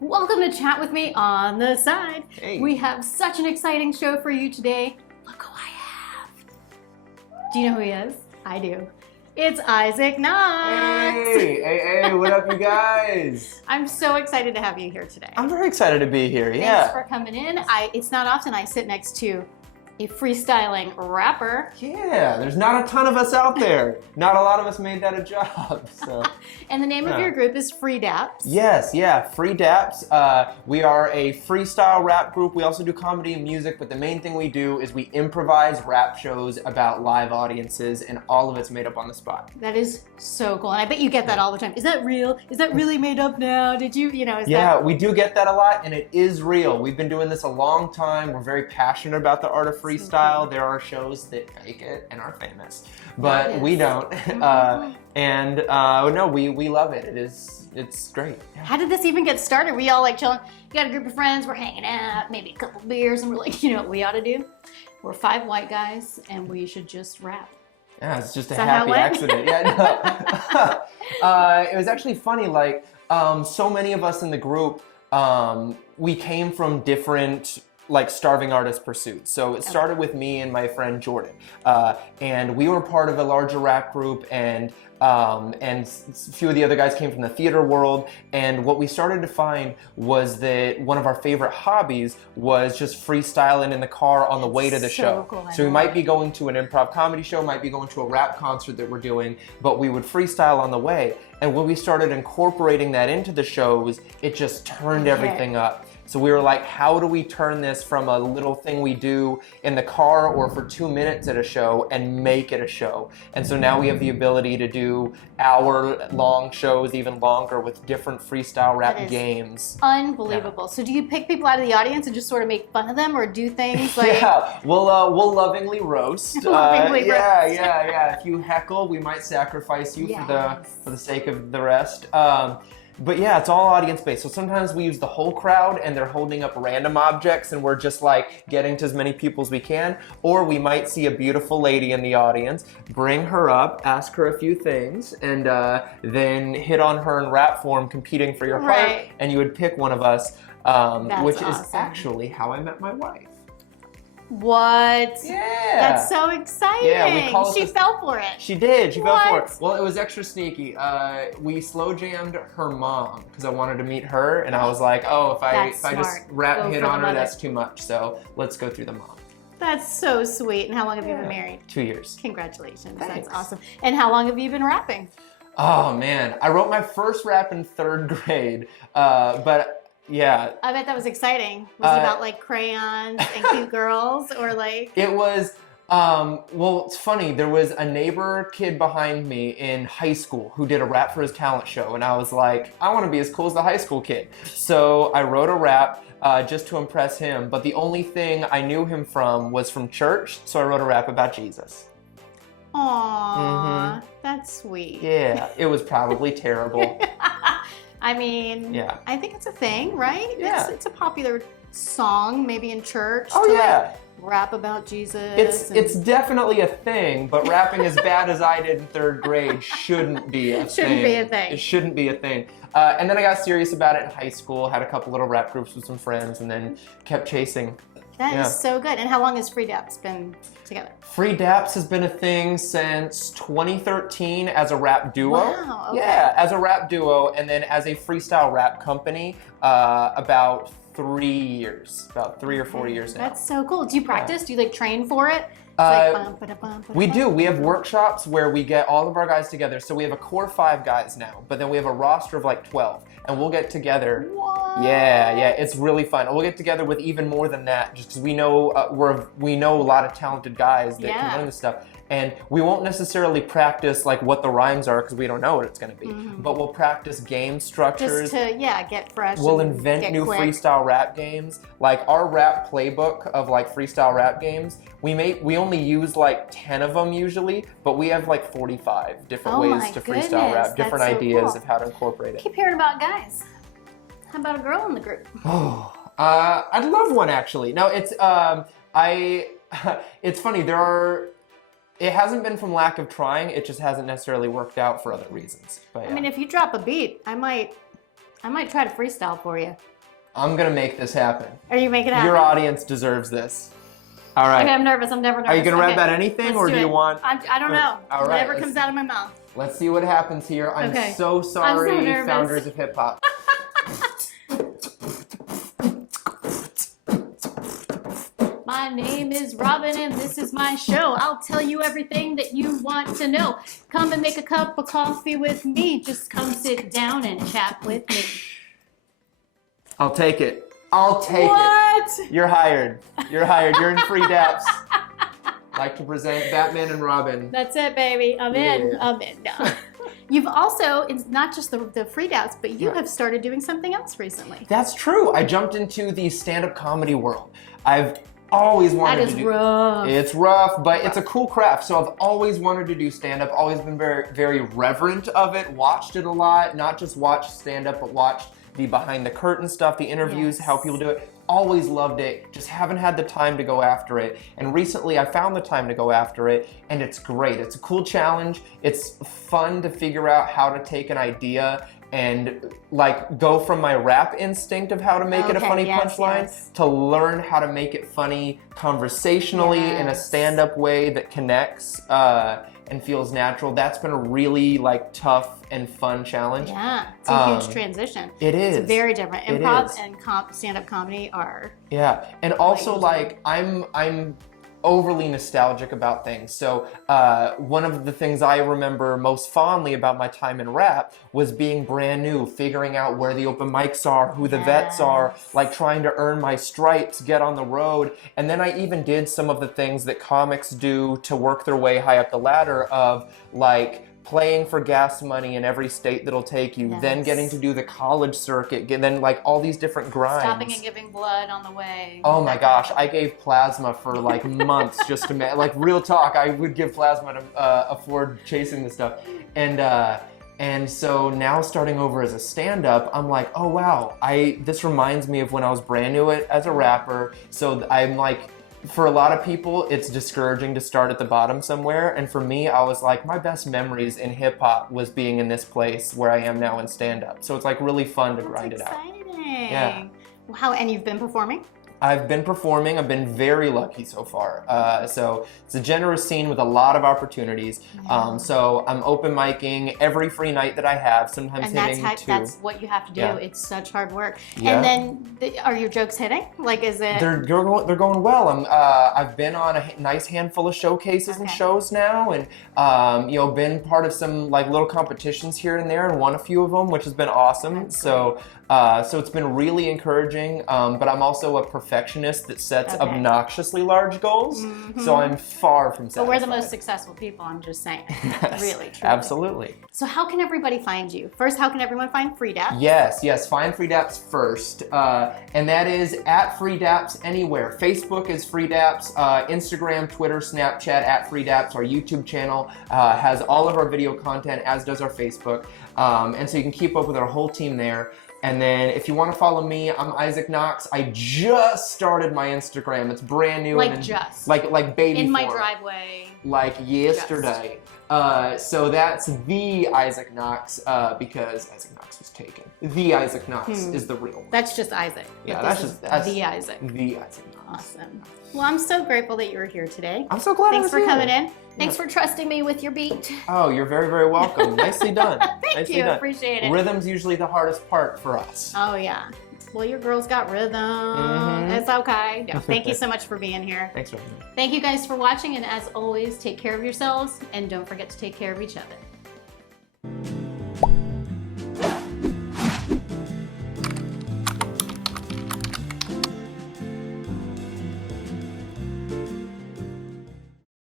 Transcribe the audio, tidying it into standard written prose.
Welcome to Chat With Me on the Side. Hey. We have such an exciting show for you today. Look who I have. Do you know who he is? I do. It's Isaac Knox. Hey, what up, you guys? I'm so excited to have you here today. I'm very excited to be here, Thanks for coming in. It's not often I sit next to a freestyling rapper. Yeah, there's not a ton of us out there. Not a lot of us made that a job, so. And the name of your group is Free Daps. Yes, Free Daps. We are a freestyle rap group. We also do comedy and music, but the main thing we do is we improvise rap shows about live audiences, and all of it's made up on the spot. That is so cool, and I bet you get that all the time. Is that real? Is that really made up now? Did you, We do get that a lot, and it is real. We've been doing this a long time. We're very passionate about the art of freestyle. So cool. There are shows that fake it and are famous, but we don't. No, we love it. It's great. Yeah. How did this even get started? We all like chilling. You got a group of friends, we're hanging out, maybe a couple beers, and we're like, you know what we ought to do? We're 5 white guys, and we should just rap. Yeah, it's just a happy accident. Yeah, no. It was actually funny, like, so many of us in the group, we came from different starving artist pursuits. So it started with me and my friend Jordan, and we were part of a larger rap group, and a few of the other guys came from the theater world. And what we started to find was that one of our favorite hobbies was just freestyling in the car on the way to the show. Cool. So we might be going to an improv comedy show, might be going to a rap concert that we're doing, but we would freestyle on the way. And when we started incorporating that into the shows, it just turned everything up. So we were like, how do we turn this from a little thing we do in the car or for 2 minutes at a show and make it a show? And so now we have the ability to do hour-long shows, even longer, with different freestyle rap games. Unbelievable. Yeah. So do you pick people out of the audience and just sort of make fun of them, or do things like... Yeah, we'll lovingly roast. Lovingly roast. Yeah. If you heckle, we might sacrifice you for the sake of the rest. But yeah, it's all audience-based. So sometimes we use the whole crowd and they're holding up random objects and we're just like getting to as many people as we can. Or we might see a beautiful lady in the audience, bring her up, ask her a few things, and then hit on her in rap form competing for your heart. And you would pick one of us, which is actually how I met my wife. What? Yeah. That's so exciting. Yeah, she fell for it. She did. She fell for it. Well, it was extra sneaky. We slow jammed her mom because I wanted to meet her, and I was like, oh, if I just rap hit on her, that's too much. So let's go through the mom. That's so sweet. And how long have you been married? 2 years. Congratulations. Thanks. That's awesome. And how long have you been rapping? Oh man, I wrote my first rap in 3rd grade, but. Yeah. I bet that was exciting. Was it about like crayons and cute girls, or like? It was, well, it's funny. There was a neighbor kid behind me in high school who did a rap for his talent show. And I was like, I want to be as cool as the high school kid. So I wrote a rap just to impress him. But the only thing I knew him from was from church. So I wrote a rap about Jesus. Aww, that's sweet. Yeah, it was probably terrible. I mean, I think it's a thing, right? Yeah. It's a popular song, maybe in church. Like rap about Jesus. It's definitely a thing, but rapping as bad as I did in 3rd grade shouldn't be a thing. Shouldn't be a thing. It shouldn't be a thing. And then I got serious about it in high school, had a couple little rap groups with some friends, and then kept chasing. That is so good. And how long has Free Daps been together? Free Daps has been a thing since 2013 as a rap duo. Wow, okay. Yeah, as a rap duo, and then as a freestyle rap company about 3 years, about 3 or 4 years now. That's so cool. Do you practice? Do you like train for it? We do. We have workshops where we get all of our guys together. So we have a core 5 guys now, but then we have a roster of like 12, and we'll get together. What? Yeah, it's really fun. And we'll get together with even more than that, just because we know we know a lot of talented guys that can learn this stuff. And we won't necessarily practice like what the rhymes are because we don't know what it's going to be. But we'll practice game structures. Just to get fresh. We'll invent new freestyle rap games. Like our rap playbook of like freestyle rap games, we only use like 10 of them usually, but we have like 45 different ways to freestyle rap, different ideas of how to incorporate it. I keep hearing about guys. How about a girl in the group? Oh, I'd love one actually. No, it's it's funny. It hasn't been from lack of trying. It just hasn't necessarily worked out for other reasons. But I mean, if you drop a beat, I might I might try to freestyle for you. I'm gonna make this happen. Are you making it happen? Your audience deserves this. All right. Okay, I'm nervous. I'm never nervous. Are you gonna rap about anything, Let's or do you want? I don't know. All right. Whatever comes out of my mouth. Let's see what happens here. I'm Okay. so sorry, I'm so nervous. founders of hip hop. My name is Robin and this is my show. I'll tell you everything that you want to know. Come and make a cup of coffee with me. Just come sit down and chat with me. I'll take it. I'll take it. What? You're hired. You're hired. You're in free Daps. Like to present Batman and Robin. That's it, baby. I'm in. Yeah. I'm in. No. You've also, it's not just the free Daps, but you Yeah. have started doing something else recently. That's true. I jumped into the stand-up comedy world. I've always wanted That to is do. rough. It's rough, but it's a cool craft. So I've always wanted to do stand-up. Always been very, very reverent of it. Watched it a lot. Not just watched stand-up, but watched the behind the curtain stuff, the interviews, Yes. how people do it. Always loved it. Just haven't had the time to go after it. And recently I found the time to go after it, and it's great. It's a cool challenge. It's fun to figure out how to take an idea and like go from my rap instinct of how to make it a Okay, funny yes, punchline yes. to learn how to make it funny conversationally in a Yes. stand-up way that connects and feels natural. That's been a really like tough and fun challenge. Yeah, it's a huge transition. It is. It's very different. It Improv is. and stand-up comedy are. Yeah, and also Like- like I'm overly nostalgic about things. So one of the things I remember most fondly about my time in rap was being brand new, figuring out where the open mics are, who the vets are, Yes. like trying to earn my stripes, get on the road. And then I even did some of the things that comics do to work their way high up the ladder of like playing for gas money in every state that'll take you, then Yes. getting to do the college circuit, then like all these different grinds. Stopping and giving blood on the way. Oh my gosh, I gave plasma for like months just to like real talk. I would give plasma to afford chasing this stuff, and so now starting over as a stand-up, I'm like, oh wow, this reminds me of when I was brand new as a rapper. So I'm like, for a lot of people, it's discouraging to start at the bottom somewhere, and for me, I was like, my best memories in hip hop was being in this place where I am now in stand-up. So it's like really fun to grind it out. Exciting. Yeah. Wow, and you've been performing? I've been performing. I've been very lucky so far. So it's a generous scene with a lot of opportunities. So I'm open micing every free night that I have, sometimes And hitting that's 2. that's what you have to do. Yeah. It's such hard work. Yeah. And then, are your jokes hitting? Like, is it? They're going well. I've been on a nice handful of showcases and Okay. shows now, and been part of some like little competitions here and there, and won a few of them, which has been awesome. That's So it's been really encouraging. But I'm also a perfectionist that sets Okay. obnoxiously large goals. So I'm far from satisfied. But we're the most successful people, I'm just saying. Yes, Really, truly. absolutely. So how can everybody find you? First, how can everyone find Free Daps? Yes, find Free Daps first. And that is at Free Daps anywhere. Facebook is Free Daps, Instagram, Twitter, Snapchat at Free Daps. Our YouTube channel has all of our video content, as does our Facebook. And so you can keep up with our whole team there. And then if you want to follow me, I'm Isaac Knox. I just started my Instagram. It's brand new. Like and just. like baby In my form. driveway. Like yesterday. So that's the Isaac Knox because Isaac Knox was taken. The Isaac Knox is the real one. That's just Isaac. Yeah, But that's this just is that's the Isaac. The Isaac Knox. Awesome. Well, I'm so grateful that you were here today. I'm so glad. I Thanks was for here. coming in. Thanks for trusting me with your beat. Oh, you're very, very welcome. Nicely done. Thank Nicely you. done. Appreciate it. Rhythm's usually the hardest part for us. Oh, yeah. Well, your girl's got rhythm. Mhm. It's okay. No, thank you so much for being here. Thanks for having me. Thank you guys for watching, and as always, take care of yourselves, and don't forget to take care of each other.